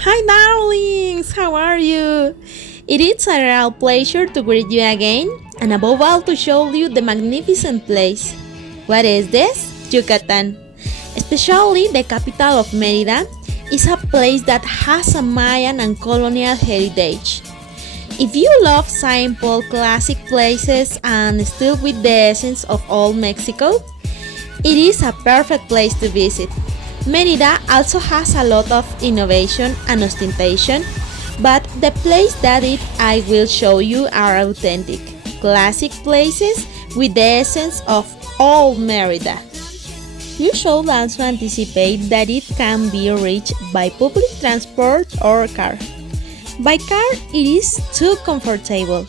Hi, darlings! How are you? It is a real pleasure to greet you again, and above all, to show you the magnificent place. What is this? Yucatan. Especially the capital of Merida is a place that has a Mayan and colonial heritage. If you love simple, classic places and still with the essence of old Mexico, it is a perfect place to visit. Merida also has a lot of innovation and ostentation, but the place that I will show you are authentic, classic places with the essence of old Merida. You should also anticipate that it can be reached by public transport or car. By car, it is too comfortable,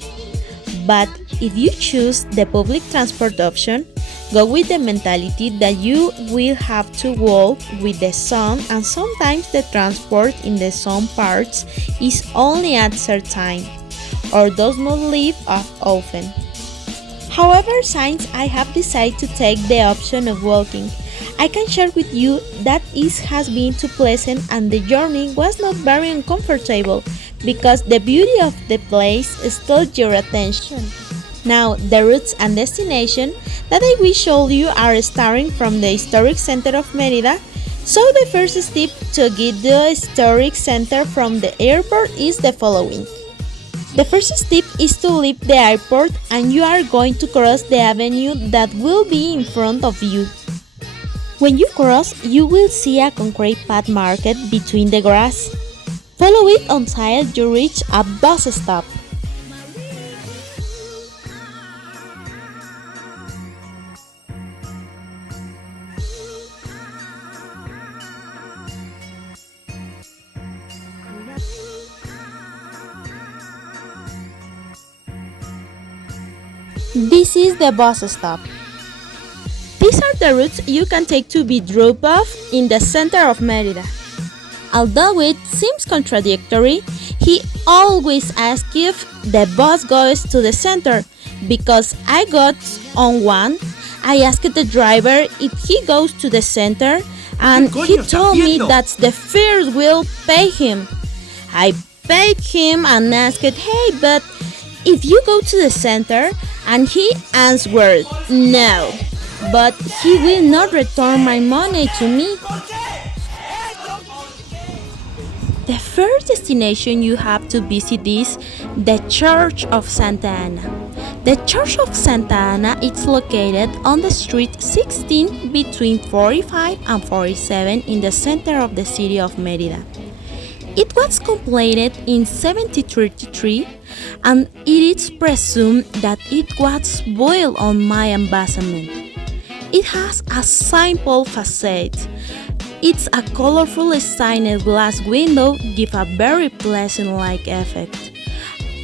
but if you choose the public transport option, go with the mentality that you will have to walk with the sun, and sometimes the transport in the some parts is only at certain time or does not leave off often. However, since I have decided to take the option of walking, I can share with you that it has been too pleasant and the journey was not very uncomfortable because the beauty of the place stole your attention. Now, the routes and destination that I will show you are starting from the historic center of Merida. So the first step to get the historic center from the airport is the following. The first step is to leave the airport and you are going to cross the avenue that will be in front of you. When you cross, you will see a concrete path marked between the grass. Follow it until you reach a bus stop. This is the bus stop. These are the routes you can take to be dropped off in the center of Merida. Although it seems contradictory, he always asks if the bus goes to the center. Because I got on one, I asked the driver if he goes to the center, and he told me that the fare will pay him. I paid him and asked, hey, but if you go to the center, and he answered, no, but he will not return my money to me. The first destination you have to visit is the Church of Santa Ana. The Church of Santa Ana is located on the street 16 between 45 and 47 in the center of the city of Merida. It was completed in 1733 and it is presumed that it was built on Mayan basement. It has a simple facade. It's a colorful stained glass window give a very pleasant-like effect.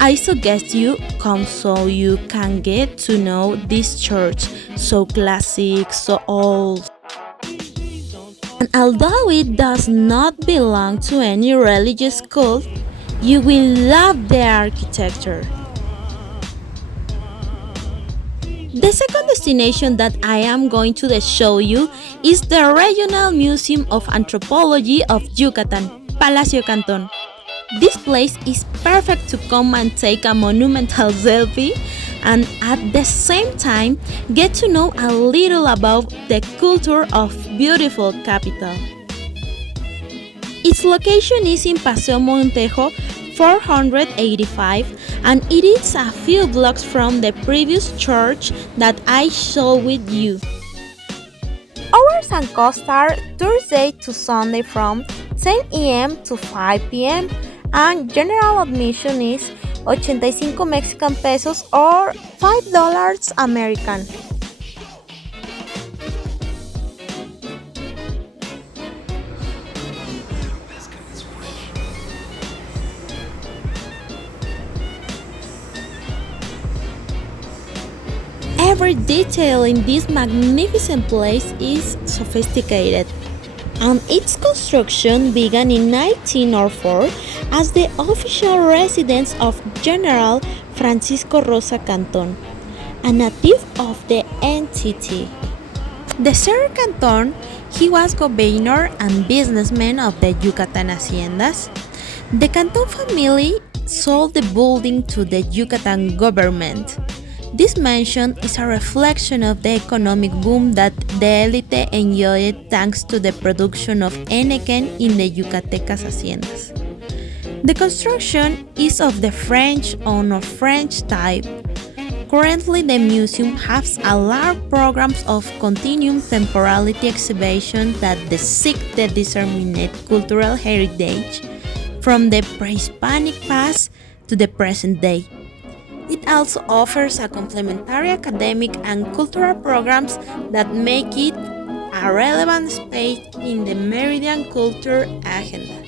I suggest you come so you can get to know this church, so classic, so old. And although it does not belong to any religious cult, you will love the architecture. The second destination that I am going to show you is the Regional Museum of Anthropology of Yucatan, Palacio Canton. This place is perfect to come and take a monumental selfie and at the same time get to know a little about the culture of beautiful capital. Its location is in Paseo Montejo 485 and it is a few blocks from the previous church that I showed with you. Hours and costs are Thursday to Sunday from 10 a.m. to 5 p.m. and general admission is 85 Mexican pesos or $5 American. Every detail in this magnificent place is sophisticated, and its construction began in 1904 as the official residence of General Francisco Rosa Canton, a native of the entity. The third canton, he was governor and businessman of the Yucatan haciendas. The canton family sold the building to the Yucatan government. This mansion is a reflection of the economic boom that the elite enjoyed thanks to the production of henequen in the Yucatecas haciendas. The construction is of the French or French type. Currently, the museum has a large program of continuum temporality exhibitions that seek the disseminate cultural heritage from the pre-Hispanic past to the present day. It also offers a complementary academic and cultural programs that make it a relevant space in the Meridian culture agenda.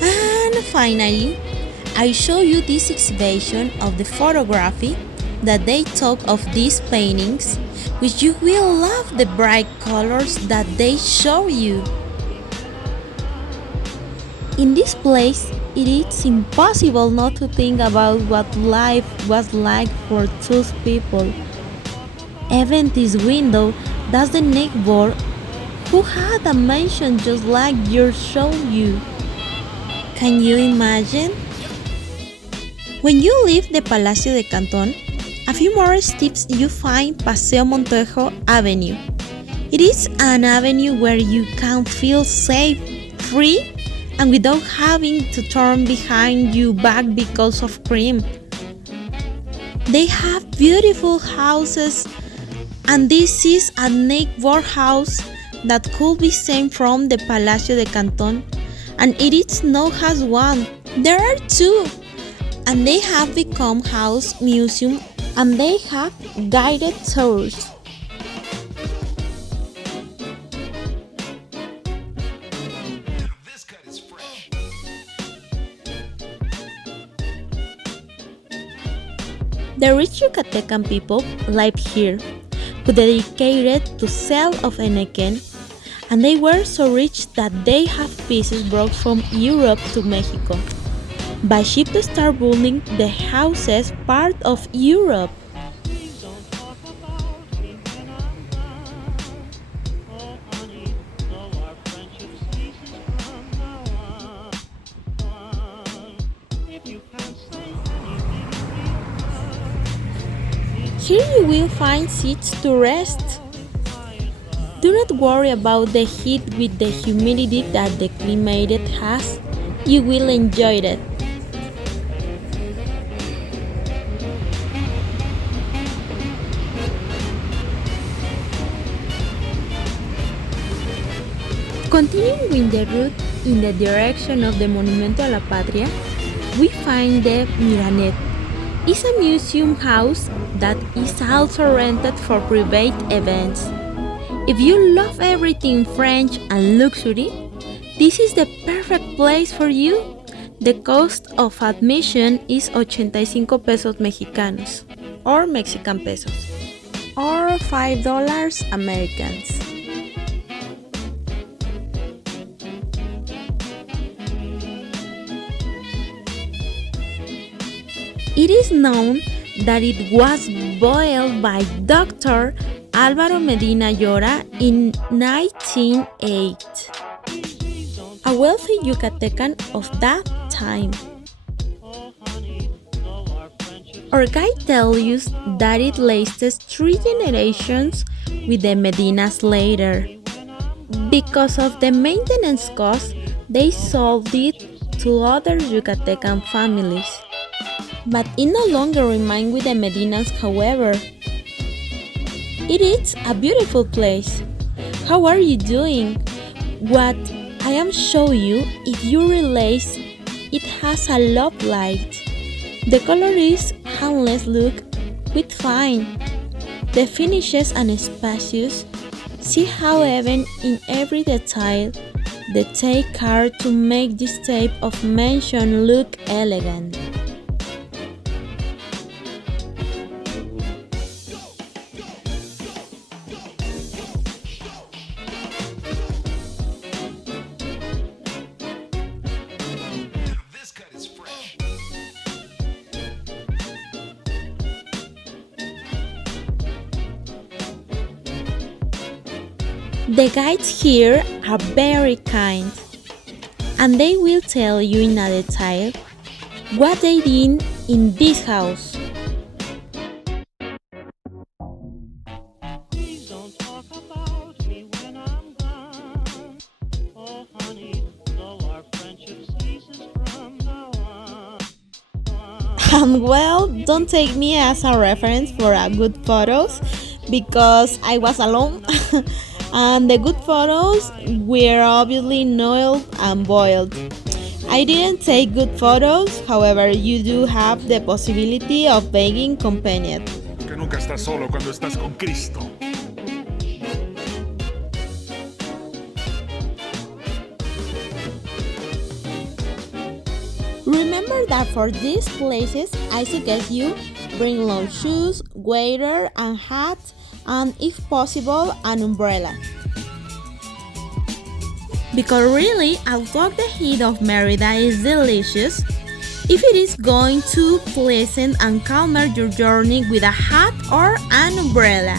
And finally, I show you this exhibition of the photography that they took of these paintings, which you will love the bright colors that they show you. In this place, it is impossible not to think about what life was like for those people. Even this window, that's the neighbor who had a mansion just like yours show you. Can you imagine? When you leave the Palacio de Canton, a few more steps you find Paseo Montejo Avenue. It is an avenue where you can feel safe, free, and without having to turn behind you back because of crime. They have beautiful houses, and this is a neighbor house that could be seen from the Palacio de Canton, and it is known as one. There are two, and they have become house museum, and they have guided tours. The rich Yucatecan people live here, who dedicated to sale of henequen, and they were so rich that they have pieces brought from Europe to Mexico by ship to start building the houses part of Europe. Here you will find seats to rest. Do not worry about the heat with the humidity that the climate has. You will enjoy it. Continuing the route in the direction of the Monumento a la Patria, we find the Miranet. It's a museum house that is also rented for private events. If you love everything French and luxury, this is the perfect place for you. The cost of admission is 85 pesos mexicanos, or Mexican pesos, or $5 Americans. It is known that it was built by Dr. Álvaro Medina Llora in 1908, a wealthy Yucatecan of that time. Our guide tells you that it lasted 3 generations with the Medinas later. Because of the maintenance costs, they sold it to other Yucatecan families. But it no longer remains with the Medinas, however. It is a beautiful place. How are you doing? What I am showing you, if you realize, it has a love light. The color is harmless look with fine. The finishes and spacious. See how even in every detail they take care to make this type of mansion look elegant. The guides here are very kind, and they will tell you in a detail what they did in this house. Please don't talk about me when I'm gone. Oh, honey, though our friendship ceases from now on. And well, don't take me as a reference for a good photos because I was alone. And the good photos were obviously noiled and boiled. I didn't take good photos, however, you do have the possibility of being accompanied. Que nunca estás solo cuando estás con Cristo. Remember that for these places, I suggest you bring long shoes, water and hat, and if possible, an umbrella. Because really, although the heat of Merida is delicious, if it is going to pleasant and calmer your journey with a hat or an umbrella.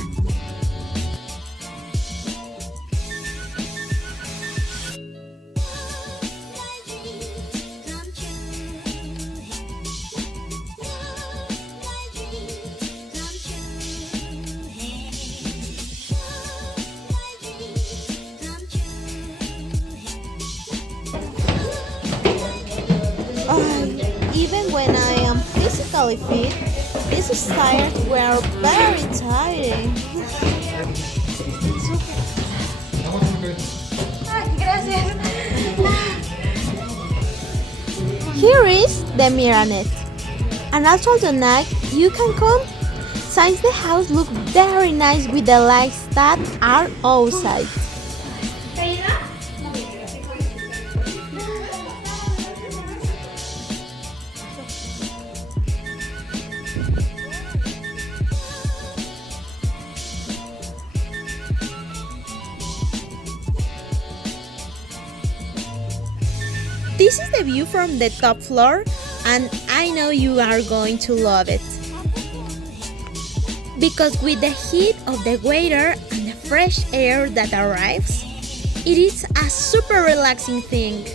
Even when I am physically fit, these stairs were very tiring. Here is the Mirror, and also tonight you can come since the house looks very nice with the lights that are outside. This is the view from the top floor, and I know you are going to love it. Because with the heat of the weather and the fresh air that arrives, it is a super relaxing thing.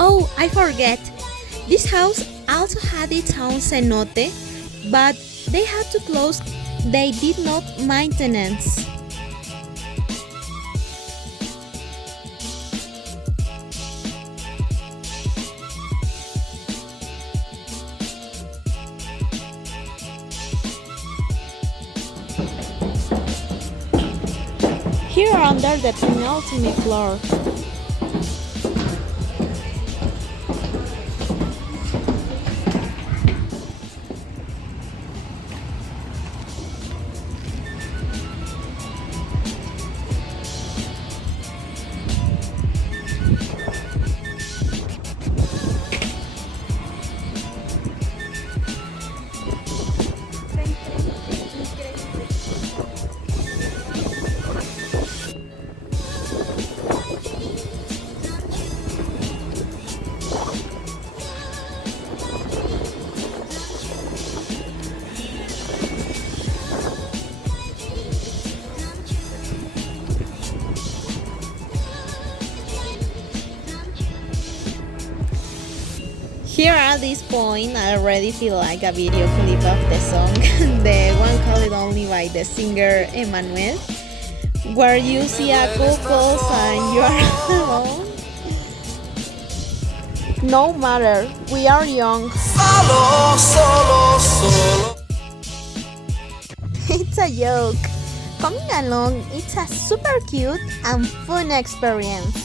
Oh, I forget. This house also had its own cenote, but they had to close. They did not maintenance. Here under the penultimate floor. Here at this point, I already feel like a video clip of the song, the one called only by the singer Emmanuel, where you see a couple and you are alone. No matter, we are young. It's a joke. Coming along, it's a super cute and fun experience.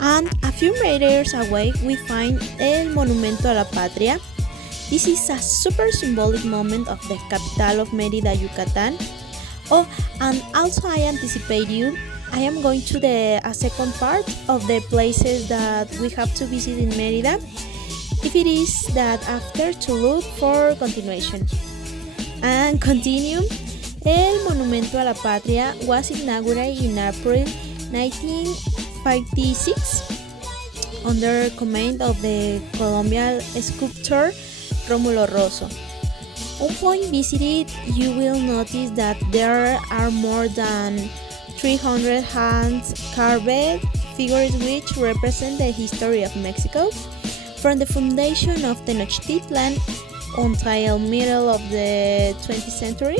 And a few meters away, we find El Monumento a la Patria. This is a super symbolic moment of the capital of Merida, Yucatan. Oh, and also I anticipate you, I am going to the second part of the places that we have to visit in Merida. If it is that after to look for continuation. And continue, El Monumento a la Patria was inaugurated in April 1956 under command of the Colombian sculptor Rómulo Rosso. On point visited, you will notice that there are more than 300 hands carved figures which represent the history of Mexico, from the foundation of Tenochtitlan until middle of the 20th century.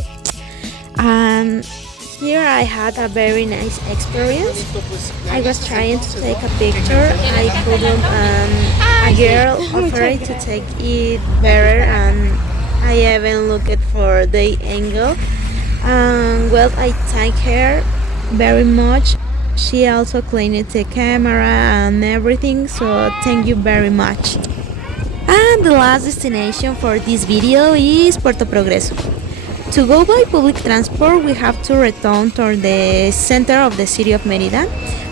And here I had a very nice experience. I was trying to take a picture, I couldn't, and a girl offered to take it better, and I even looked for the angle. Well, I thank her very much. She also cleaned the camera and everything, so thank you very much. And the last destination for this video is Puerto Progreso. To go by public transport, we have to return to the center of the city of Merida,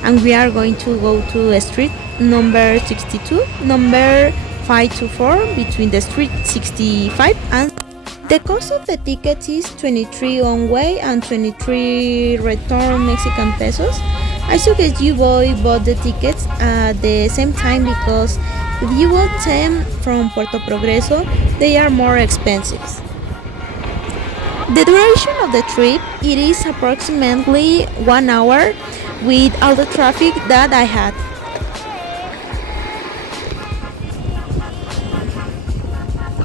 and we are going to go to street number 62, number 524, between the street 65 and the cost of the ticket is 23 one way and 23 return Mexican pesos. I suggest you buy both the tickets at the same time because if you want them from Puerto Progreso, they are more expensive. The duration of the trip, it is approximately 1 hour with all the traffic that I had.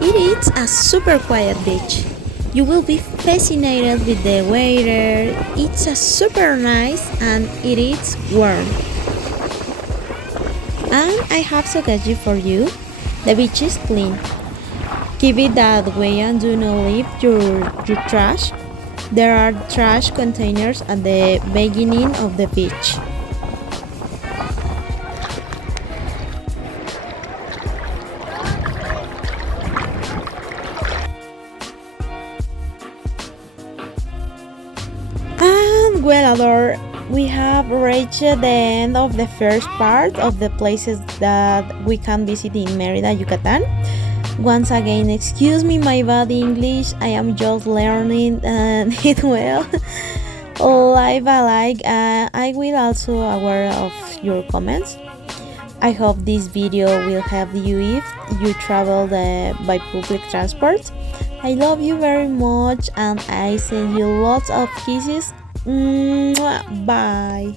It is a super quiet beach. You will be fascinated with the weather. It's a super nice and it is warm. And I have suggested for you, the beach is clean. Keep it that way and do not leave your trash. There are trash containers at the beginning of the beach. And well, adore, we have reached the end of the first part of the places that we can visit in Merida, Yucatan. Once again, excuse me my bad English, I am just learning and it will live alike. I will also aware of your comments. I hope this video will help you if you travel by public transport. I love you very much and I send you lots of kisses. Mwah. Bye.